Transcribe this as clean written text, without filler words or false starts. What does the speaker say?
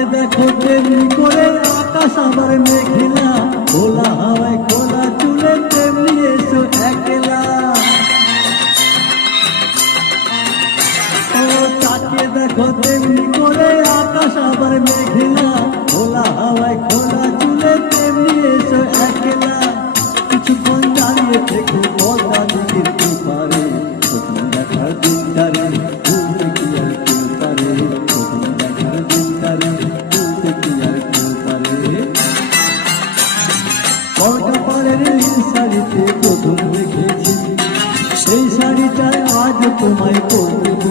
তাকিয়ে দেখো তেমনি করে আকাশ আবার মেঘলা, খোলা হাওয়ায় খোলা চুলে তেমনি এসো একলা। ও তাকিয়ে দেখো তেমনি করে আকাশ আবার মেঘলা, খোলা হাওয়ায় খোলা চুলে তেমনি এসো একলা। কিছুক্ষণ দাঁড়িয়ে থেকে পর্দা দিকে পারে, প্রথম দেখার দিনটারে ভুলতে কি আর কেউ পারে, প্রথম দেখার দিনটারে ভুলতে কি আর কেউ পারে। পর্দা পাড়ের নীল শাড়িতে প্রথম দেখেছি, সেই শাড়িটায় আজ তোমায় পরতে